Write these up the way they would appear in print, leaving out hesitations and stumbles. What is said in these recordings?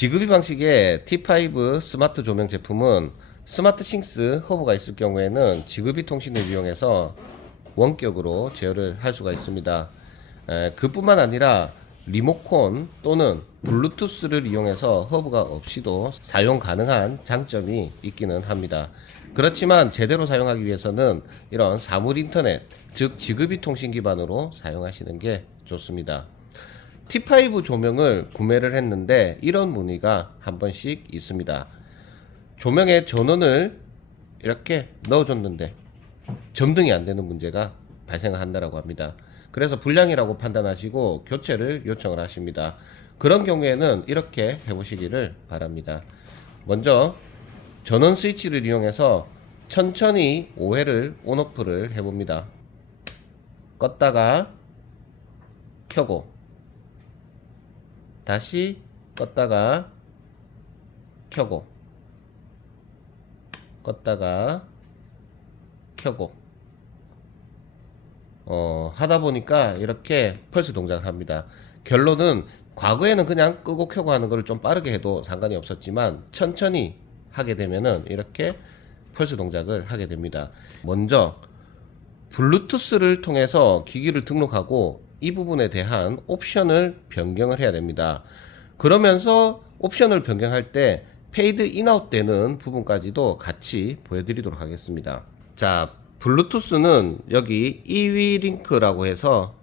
지급이 방식의 T5 스마트 조명 제품은 스마트 싱스 허브가 있을 경우에는 지급이 통신을 이용해서 원격으로 제어를 할 수가 있습니다. 그뿐만 아니라 리모컨 또는 블루투스를 이용해서 허브가 없이도 사용 가능한 장점이 있기는 합니다. 그렇지만 제대로 사용하기 위해서는 이런 사물 인터넷, 즉 지급이 통신 기반으로 사용하시는 게 좋습니다. T5 조명을 구매를 했는데 이런 문의가 한 번씩 있습니다. 조명에 전원을 이렇게 넣어줬는데 점등이 안 되는 문제가 발생한다라고 합니다. 그래서 불량이라고 판단하시고 교체를 요청을 하십니다. 그런 경우에는 이렇게 해보시기를 바랍니다. 먼저 전원 스위치를 이용해서 천천히 5회를 온오프를 해봅니다. 껐다가 켜고 다시 껐다가 켜고 껐다가 켜고 하다 보니까 이렇게 펄스 동작을 합니다. 결론은 과거에는 그냥 끄고 켜고 하는 걸 좀 빠르게 해도 상관이 없었지만 천천히 하게 되면은 이렇게 펄스 동작을 하게 됩니다. 먼저 블루투스를 통해서 기기를 등록하고 이 부분에 대한 옵션을 변경을 해야 됩니다. 그러면서 옵션을 변경할 때 페이드 인아웃 되는 부분까지도 같이 보여드리도록 하겠습니다. 자, 블루투스는 여기 이위링크라고 해서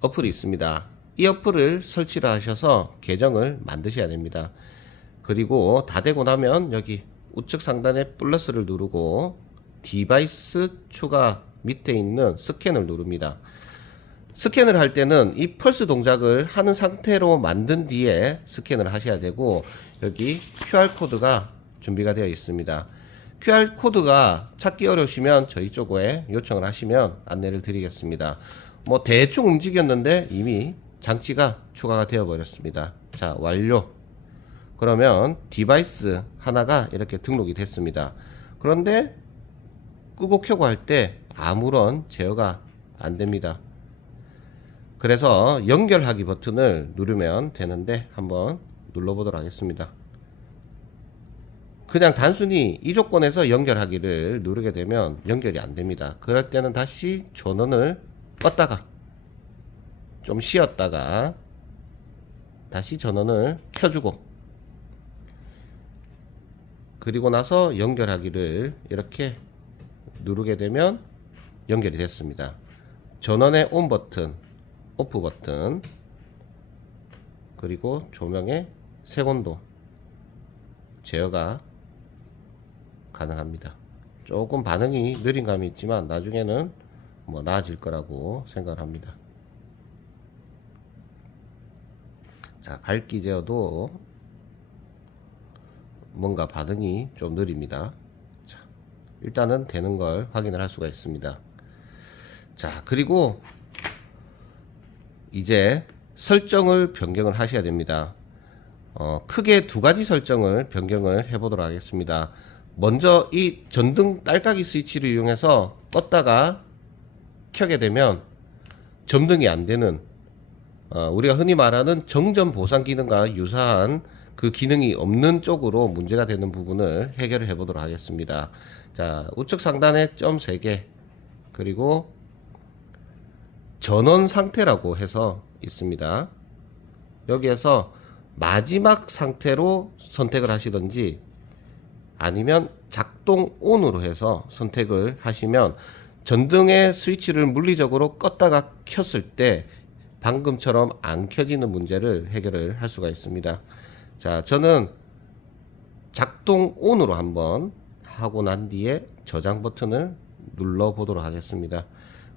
어플이 있습니다. 이 어플을 설치를 하셔서 계정을 만드셔야 됩니다. 그리고 다 되고 나면 여기 우측 상단에 플러스를 누르고 디바이스 추가 밑에 있는 스캔을 누릅니다. 스캔을 할 때는 이 펄스 동작을 하는 상태로 만든 뒤에 스캔을 하셔야 되고 여기 QR코드가 준비가 되어 있습니다. QR코드가 찾기 어려우시면 저희 쪽에 요청을 하시면 안내를 드리겠습니다. 뭐 대충 움직였는데 이미 장치가 추가가 되어 버렸습니다. 자, 완료. 그러면 디바이스 하나가 이렇게 등록이 됐습니다. 그런데 끄고 켜고 할 때 아무런 제어가 안 됩니다. 그래서 연결하기 버튼을 누르면 되는데 한번 눌러보도록 하겠습니다. 그냥 단순히 이 조건에서 연결하기를 누르게 되면 연결이 안 됩니다. 그럴 때는 다시 전원을 껐다가 좀 쉬었다가 다시 전원을 켜주고 그리고 나서 연결하기를 이렇게 누르게 되면 연결이 됐습니다. 전원의 온 버튼, 오프 버튼, 그리고 조명의 색온도 제어가 가능합니다. 조금 반응이 느린 감이 있지만 나중에는 뭐 나아질 거라고 생각을 합니다. 자, 밝기 제어도 뭔가 반응이 좀 느립니다. 자, 일단은 되는 걸 확인을 할 수가 있습니다. 자, 그리고 이제 설정을 변경을 하셔야 됩니다. 크게 두 가지 설정을 변경을 해보도록 하겠습니다. 먼저 이 전등 딸깍이 스위치를 이용해서 껐다가 켜게 되면 점등이 안 되는 우리가 흔히 말하는 정전 보상 기능과 유사한 그 기능이 없는 쪽으로 문제가 되는 부분을 해결을 해보도록 하겠습니다. 자, 우측 상단에 점 3개 그리고 전원 상태라고 해서 있습니다. 여기에서 마지막 상태로 선택을 하시든지 아니면 작동 ON으로 해서 선택을 하시면 전등의 스위치를 물리적으로 껐다가 켰을 때 방금처럼 안 켜지는 문제를 해결을 할 수가 있습니다. 자, 저는 작동 ON으로 한번 하고 난 뒤에 저장 버튼을 눌러 보도록 하겠습니다.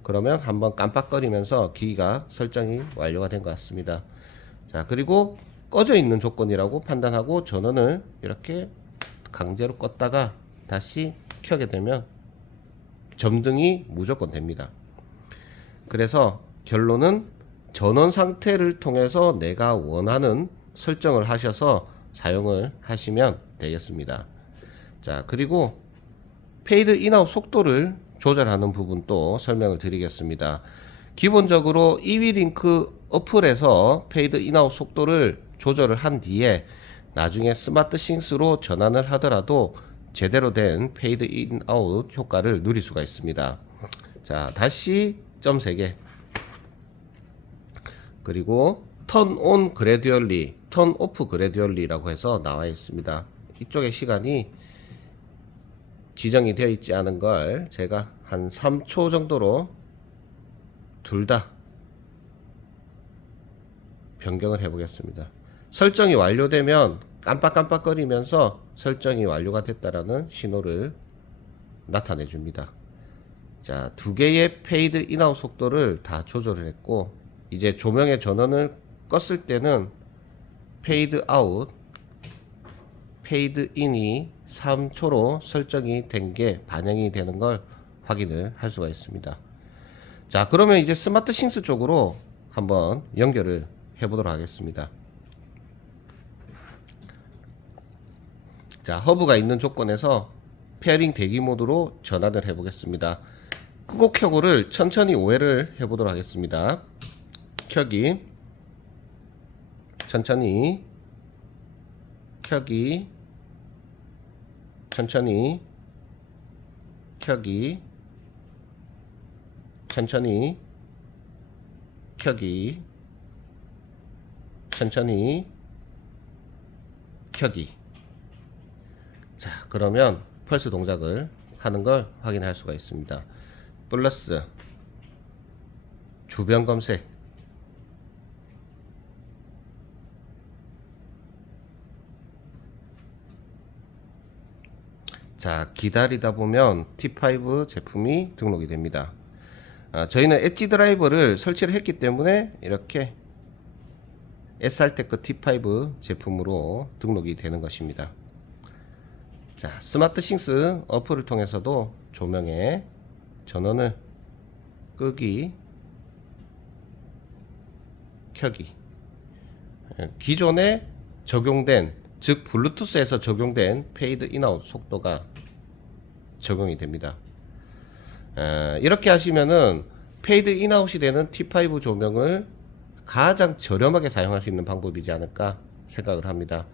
그러면 한번 깜빡거리면서 기기가 설정이 완료가 된 것 같습니다. 자, 그리고 꺼져 있는 조건이라고 판단하고 전원을 이렇게 강제로 껐다가 다시 켜게 되면 점등이 무조건 됩니다. 그래서 결론은 전원 상태를 통해서 내가 원하는 설정을 하셔서 사용을 하시면 되겠습니다. 자, 그리고 페이드 인아웃 속도를 조절하는 부분도 설명을 드리겠습니다. 기본적으로 이위링크 어플에서 페이드 인아웃 속도를 조절을 한 뒤에 나중에 스마트 싱스로 전환을 하더라도 제대로 된 페이드 인 아웃 효과를 누릴 수가 있습니다. 자, 다시 점 3개. 그리고 턴 온 그래듀얼리, 턴 오프 그래듀얼리라고 해서 나와 있습니다. 이쪽에 시간이 지정이 되어 있지 않은 걸 제가 한 3초 정도로 둘 다 변경을 해 보겠습니다. 설정이 완료되면 깜빡깜빡거리면서 설정이 완료가 됐다라는 신호를 나타내 줍니다. 자, 두 개의 페이드 인아웃 속도를 다 조절을 했고, 이제 조명의 전원을 껐을 때는 페이드 아웃, 페이드 인이 3초로 설정이 된 게 반영이 되는 걸 확인을 할 수가 있습니다. 자, 그러면 이제 스마트 싱스 쪽으로 한번 연결을 해 보도록 하겠습니다. 자, 허브가 있는 조건에서 페어링 대기 모드로 전환을 해 보겠습니다. 끄고 켜고를 천천히 5회를 해 보도록 하겠습니다. 켜기, 천천히 켜기, 천천히 켜기, 천천히 켜기, 천천히 켜기. 자, 그러면 펄스 동작을 하는 걸 확인할 수가 있습니다. 플러스 주변 검색, 자, 기다리다 보면 T5 제품이 등록이 됩니다. 저희는 엣지 드라이버를 설치를 했기 때문에 이렇게 SR테크 T5 제품으로 등록이 되는 것입니다. 자, 스마트 싱스 어플을 통해서도 조명의 전원을 끄기, 켜기, 기존에 적용된, 즉 블루투스에서 적용된 페이드 인아웃 속도가 적용이 됩니다. 이렇게 하시면은 페이드 인아웃이 되는 T5 조명을 가장 저렴하게 사용할 수 있는 방법이지 않을까 생각을 합니다.